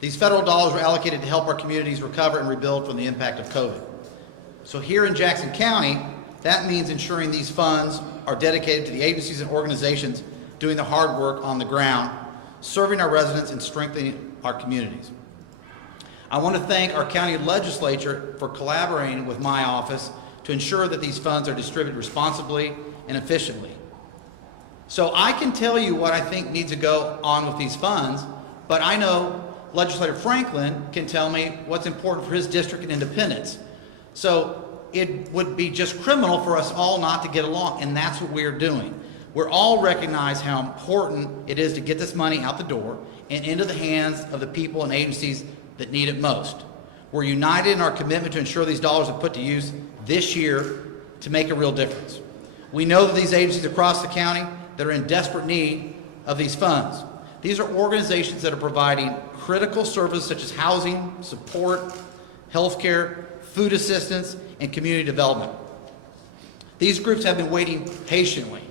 These federal dollars were allocated to help our communities recover and rebuild from the impact of COVID. So here in Jackson County, that means ensuring these funds are dedicated to the agencies and organizations doing the hard work on the ground, serving our residents and strengthening our communities. I want to thank our county legislature for collaborating with my office to ensure that these funds are distributed responsibly and efficiently. So I can tell you what I think needs to go on with these funds, but I know Legislator Franklin can tell me what's important for his district and independence. So it would be just criminal for us all not to get along, and that's what we're doing. We're all recognize how important it is to get this money out the door and into the hands of the people and agencies that need it most. We're united in our commitment to ensure these dollars are put to use this year to make a real difference. We know that these agencies across the county that are in desperate need of these funds. These are organizations that are providing critical services such as housing, support, healthcare, food assistance, and community development. These groups have been waiting patiently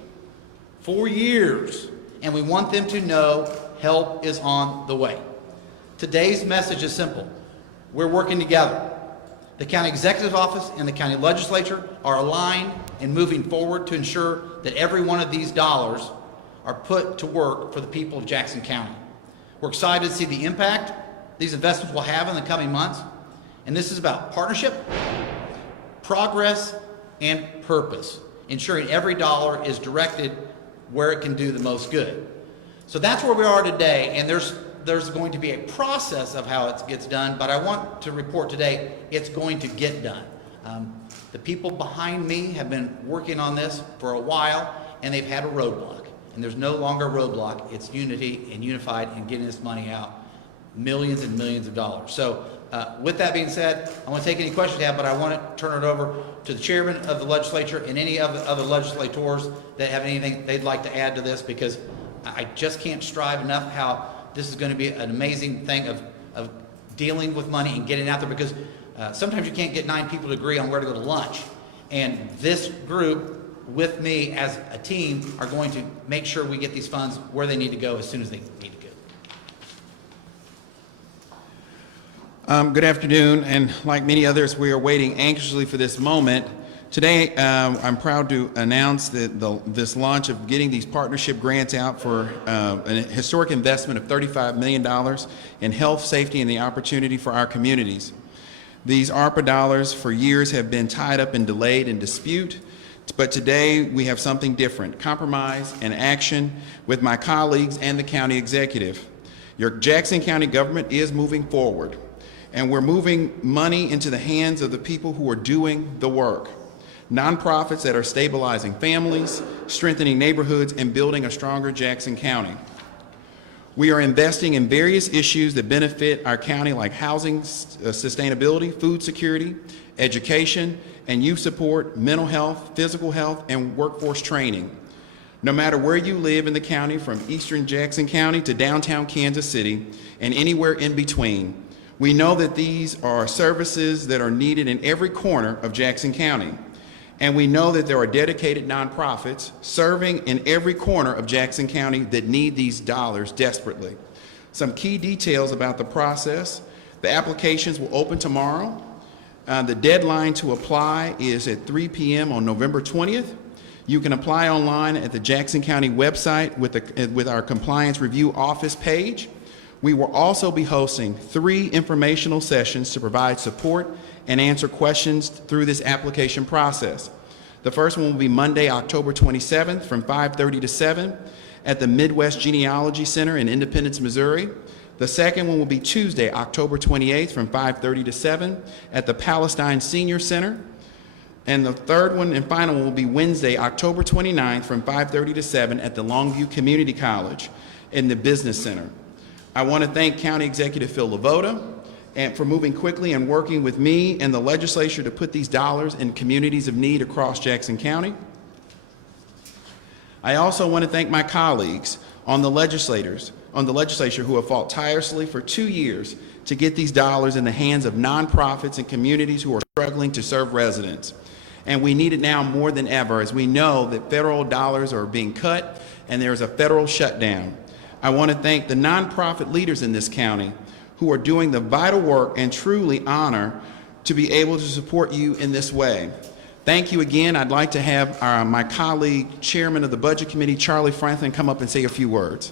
for years, and we want them to know help is on the way. Today's message is simple. We're working together. The county executive office and the county legislature are aligned and moving forward to ensure that every one of these dollars are put to work for the people of Jackson County. We're excited to see the impact these investments will have in the coming months, and this is about partnership, progress, and purpose, ensuring every dollar is directed where it can do the most good. So that's where we are today, and there's going to be a process of how it gets done, but I want to report today it's going to get done. The people behind me have been working on this for a while, and they've had a roadblock, and there's no longer a roadblock. It's unity and unified in getting this money out, millions and millions of dollars. So with that being said, I want to take any questions you have, but I want to turn it over to the chairman of the legislature and any of the other legislators that have anything they'd like to add to this, because I just can't strive enough how this is going to be an amazing thing of dealing with money and getting out there, because sometimes you can't get 9 people to agree on where to go to lunch. And this group with me as a team are going to make sure we get these funds where they need to go as soon as they need to go. Good afternoon, and like many others, we are waiting anxiously for this moment. Today, I'm proud to announce that this launch of getting these partnership grants out for a historic investment of $35 million in health, safety, and the opportunity for our communities. These ARPA dollars for years have been tied up and delayed in dispute, but today we have something different, compromise and action with my colleagues and the county executive. Your Jackson County government is moving forward, and we're moving money into the hands of the people who are doing the work. Nonprofits that are stabilizing families, strengthening neighborhoods, and building a stronger Jackson County. We are investing in various issues that benefit our county, like housing, sustainability, food security, education, and youth support, mental health, physical health, and workforce training. No matter where you live in the county, from eastern Jackson County to downtown Kansas City, and anywhere in between, we know that these are services that are needed in every corner of Jackson County. And we know that there are dedicated nonprofits serving in every corner of Jackson County that need these dollars desperately. Some key details about the process: the applications will open tomorrow. The deadline to apply is at 3 p.m. on November 20th. You can apply online at the Jackson County website with our Compliance Review Office page. We will also be hosting 3 informational sessions to provide support and answer questions through this application process. The first one will be Monday, October 27th from 5:30 to 7 at the Midwest Genealogy Center in Independence, Missouri. The second one will be Tuesday, October 28th from 5:30 to 7 at the Palestine Senior Center. And the third one and final one will be Wednesday, October 29th from 5:30 to 7 at the Longview Community College in the Business Center. I want to thank County Executive Phil LeVota and for moving quickly and working with me and the legislature to put these dollars in communities of need across Jackson County. I also want to thank my colleagues on the legislature who have fought tirelessly for 2 years to get these dollars in the hands of nonprofits and communities who are struggling to serve residents. And we need it now more than ever, as we know that federal dollars are being cut and there's a federal shutdown. I want to thank the nonprofit leaders in this county who are doing the vital work and truly honor to be able to support you in this way. Thank you again. I'd like to have my colleague, Chairman of the Budget Committee, Charlie Franklin, come up and say a few words.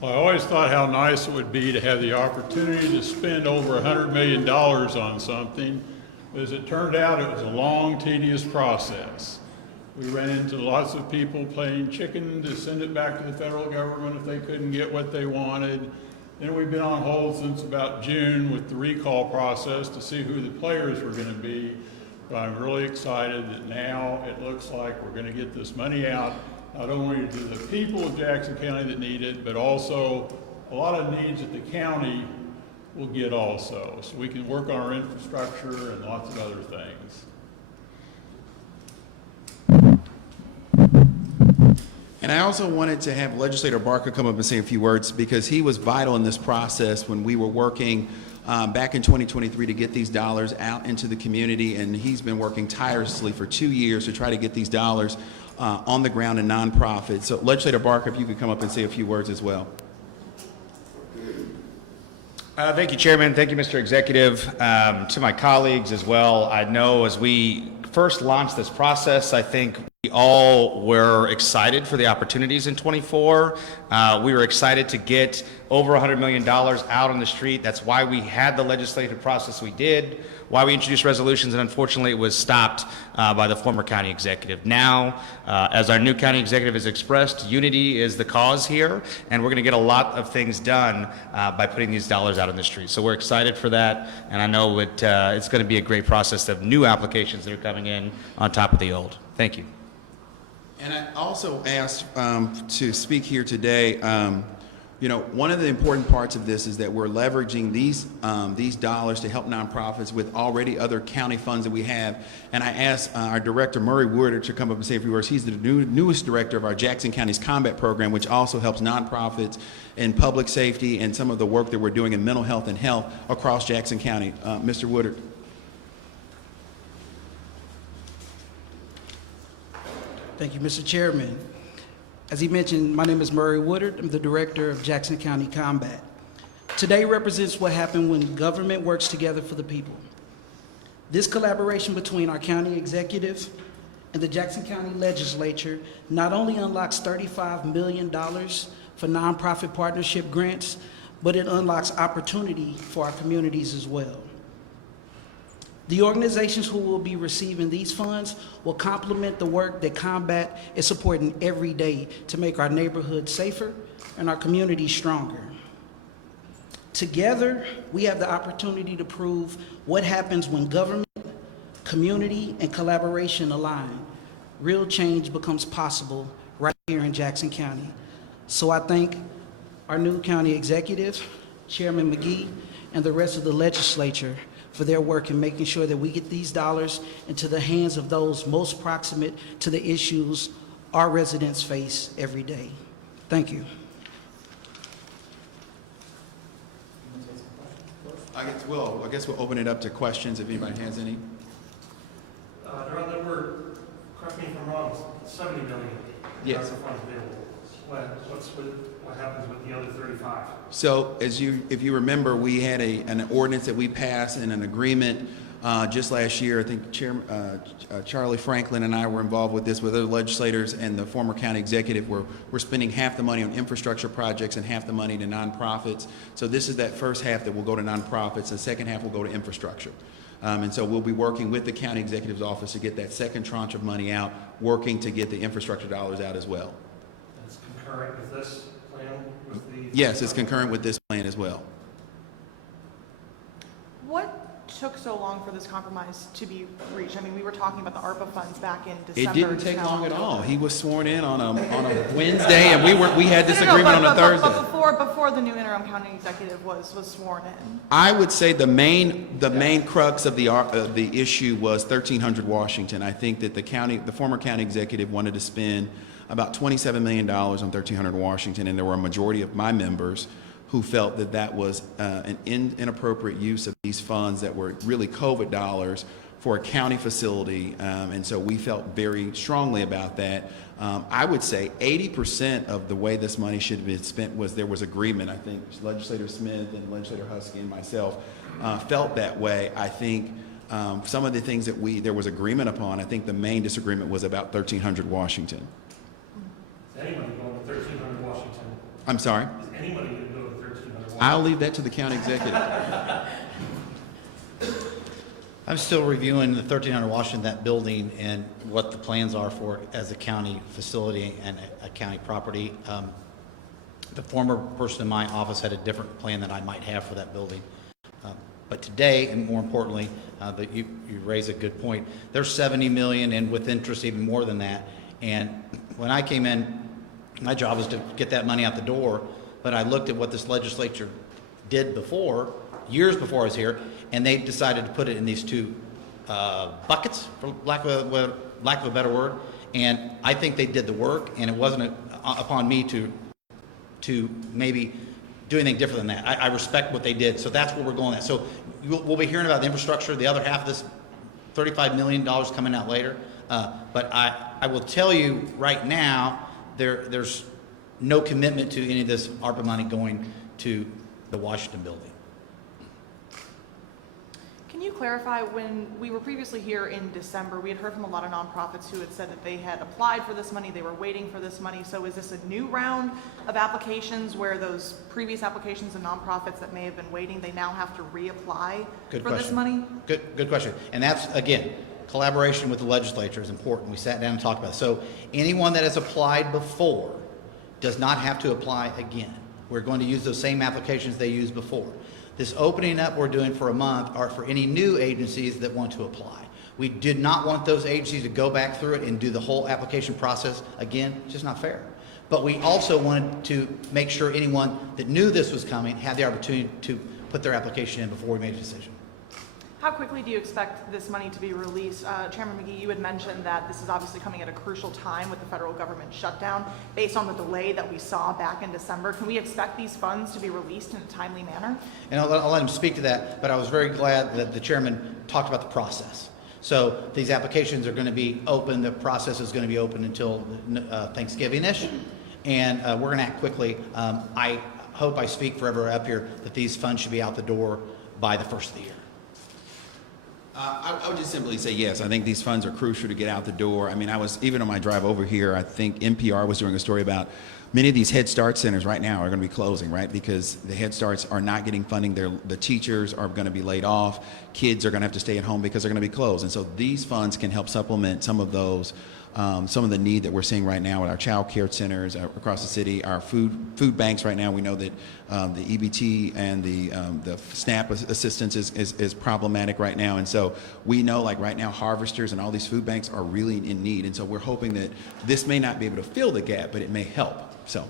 Well, I always thought how nice it would be to have the opportunity to spend over $100 million on something. But as it turned out, it was a long, tedious process. We ran into lots of people playing chicken to send it back to the federal government if they couldn't get what they wanted. Then we've been on hold since about June with the recall process to see who the players were going to be. But I'm really excited that now it looks like we're going to get this money out, not only to the people of Jackson County that need it, but also a lot of needs that the county will get also. So we can work on our infrastructure and lots of other things. And I also wanted to have Legislator Barker come up and say a few words because he was vital in this process when we were working back in 2023 to get these dollars out into the community, and he's been working tirelessly for 2 years to try to get these dollars on the ground in nonprofits. So Legislator Barker, if you could come up and say a few words as well. Thank you, Chairman. Thank you, Mr. Executive. To my colleagues as well, I know as we first launched this process, I think we all were excited for the opportunities in 24. We were excited to get over $100 million out on the street. That's why we had the legislative process we did, why we introduced resolutions, and unfortunately it was stopped by the former county executive. Now, as our new county executive has expressed, unity is the cause here, and we're going to get a lot of things done by putting these dollars out on the street. So we're excited for that, and I know it's going to be a great process of new applications that are coming in on top of the old. Thank you. And I also asked to speak here today. You know, one of the important parts of this is that we're leveraging these dollars to help nonprofits with already other county funds that we have. And I asked our director, Murray Woodard, to come up and say a few words. He's the newest director of our Jackson County's Combat Program, which also helps nonprofits in public safety and some of the work that we're doing in mental health and health across Jackson County. Mr. Woodard. Thank you, Mr. Chairman. As he mentioned, my name is Murray Woodard. I'm the director of Jackson County Combat. Today represents what happened when government works together for the people. This collaboration between our county executive and the Jackson County Legislature not only unlocks $35 million for nonprofit partnership grants, but it unlocks opportunity for our communities as well. The organizations who will be receiving these funds will complement the work that Combat is supporting every day to make our neighborhoods safer and our communities stronger. Together, we have the opportunity to prove what happens when government, community, and collaboration align. Real change becomes possible right here in Jackson County. So I thank our new county executive, Chairman McGee, and the rest of the legislature for their work in making sure that we get these dollars into the hands of those most proximate to the issues our residents face every day. Thank you. I guess we'll open it up to questions if anybody has any. Daron, there were, correct me if I'm wrong, 70 million. Yes. Funds available. What happens with the other 35? So if you remember, we had an ordinance that we passed and an agreement just last year. I think Chairman Charlie Franklin and I were involved with this with other legislators and the former county executive. We're spending half the money on infrastructure projects and half the money to nonprofits. So this is that first half that will go to nonprofits. The second half will go to infrastructure. And so we'll be working with the county executive's office to get that second tranche of money out, working to get the infrastructure dollars out as well. That's concurrent with this plan? Yes, it's concurrent with this plan as well. What took so long for this compromise to be reached? I mean, we were talking about the ARPA funds back in December. It didn't take long at all. He was sworn in on a Wednesday, and we had this agreement on a Thursday. But before the new interim county executive was sworn in. I would say the main crux of the issue was 1300 Washington. I think that the former county executive wanted to spend about $27 million on 1300 Washington, and there were a majority of my members who felt that that was an inappropriate use of these funds that were really COVID dollars for a county facility, and so we felt very strongly about that. I would say 80% of the way this money should have been spent was there was agreement. I think Legislator Smith and Legislator Husky and myself felt that way. I think some of the things that there was agreement upon, I think the main disagreement was about 1300 Washington. Is anybody going to 1300 Washington? I'm sorry? Is anybody going to go to 1300 Washington? I'll leave that to the county executive. I'm still reviewing the 1300 Washington, that building, and what the plans are for it as a county facility and a county property. The former person in my office had a different plan than I might have for that building. But today, and more importantly, that you raise a good point, there's 70 million, and with interest even more than that. And when I came in, my job was to get that money out the door, but I looked at what this legislature did before, years before I was here, and they decided to put it in these two buckets, for lack of a better word. And I think they did the work, and it wasn't upon me to maybe do anything different than that. I respect what they did, so that's where we're going at. So we'll be hearing about the infrastructure, the other half of this $35 million coming out later. But I will tell you right now, there's no commitment to any of this ARPA money going to the Washington building. Can you clarify, when we were previously here in December, we had heard from a lot of nonprofits who had said that they had applied for this money, they were waiting for this money. So is this a new round of applications where those previous applications and nonprofits that may have been waiting, they now have to reapply for this money? Good question. And that's, again, collaboration with the legislature is important. We sat down and talked about it. So anyone that has applied before does not have to apply again. We're going to use those same applications they used before. This opening up we're doing for a month are for any new agencies that want to apply. We did not want those agencies to go back through it and do the whole application process again. It's just not fair. But we also wanted to make sure anyone that knew this was coming had the opportunity to put their application in before we made a decision. How quickly do you expect this money to be released? Chairman McGee, you had mentioned that this is obviously coming at a crucial time with the federal government shutdown. Based on the delay that we saw back in December, can we expect these funds to be released in a timely manner? And I'll let him speak to that, but I was very glad that the chairman talked about the process. So these applications are going to be open. The process is going to be open until Thanksgiving-ish, and we're going to act quickly. I hope I speak for everyone up here that these funds should be out the door by the first of the year. I would just simply say yes. I think these funds are crucial to get out the door. I mean, even on my drive over here, I think NPR was doing a story about many of these Head Start centers right now are going to be closing, right? Because the Head Starts are not getting funding. The teachers are going to be laid off. Kids are going to have to stay at home because they're going to be closed. And so these funds can help supplement some of those, some of the need that we're seeing right now at our child care centers across the city, our food banks right now. We know that the EBT and the SNAP assistance is problematic right now. And so we know, like right now, harvesters and all these food banks are really in need. And so we're hoping that this may not be able to fill the gap, but it may help. So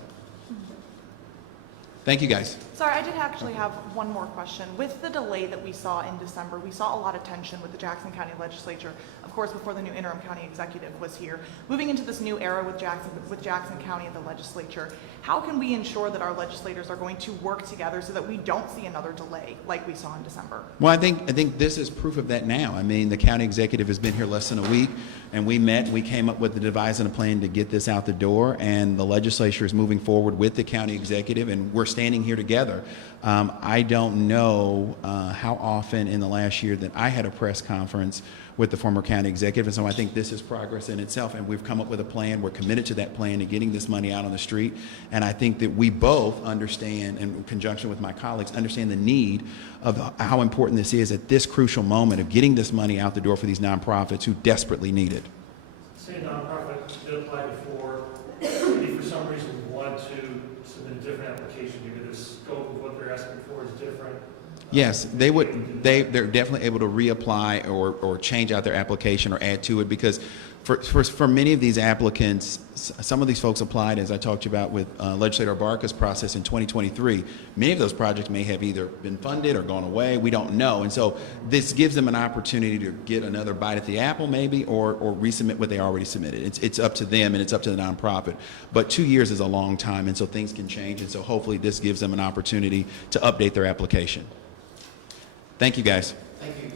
thank you, guys. Sorry, I did actually have one more question. With the delay that we saw in December, we saw a lot of tension with the Jackson County Legislature, of course, before the new interim county executive was here. Moving into this new era with Jackson County and the legislature, how can we ensure that our legislators are going to work together so that we don't see another delay like we saw in December? Well, I think this is proof of that now. I mean, the county executive has been here less than a week, and we came up with the devising a plan to get this out the door, and the legislature is moving forward with the county executive, and we're standing here together. I don't know how often in the last year that I had a press conference with the former county executive, and so I think this is progress in itself, and we've come up with a plan. We're committed to that plan and getting this money out on the street, and I think that we both understand, in conjunction with my colleagues, understand the need of how important this is at this crucial moment of getting this money out the door for these nonprofits who desperately need it. Say a nonprofit did apply before, maybe for some reason wanted to submit a different application, maybe the scope of what they're asking for is different. Yes, they would. They're definitely able to reapply or change out their application or add to it, because for many of these applicants, some of these folks applied, as I talked to you about with Legislator Barca's process in 2023. Many of those projects may have either been funded or gone away. We don't know, and so this gives them an opportunity to get another bite at the apple, maybe, or resubmit what they already submitted. It's up to them and it's up to the nonprofit. But 2 years is a long time, and so things can change, and so hopefully this gives them an opportunity to update their application. Thank you, guys. Thank you.